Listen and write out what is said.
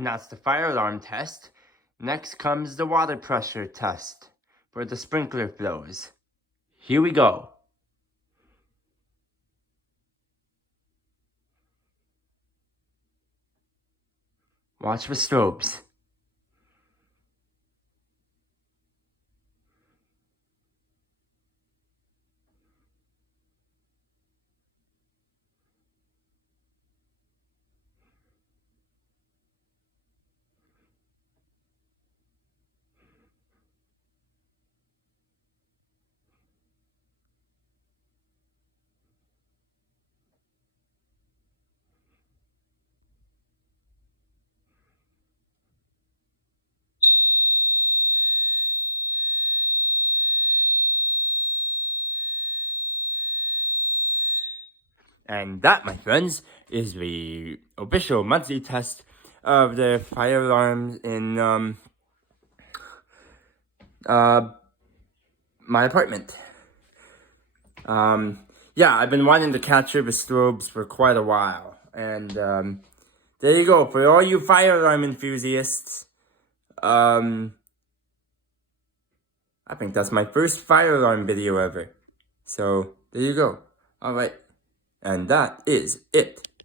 and that's the fire alarm test. Next comes the water pressure test, where the sprinkler flows. Here we go. Watch for strobes. And that, my friends, is the official monthly test of the fire alarms in my apartment. Yeah, I've been wanting to capture the strobes for quite a while. And there you go, for all you fire alarm enthusiasts. I think that's my first fire alarm video ever. So, there you go. Alright. And that is it.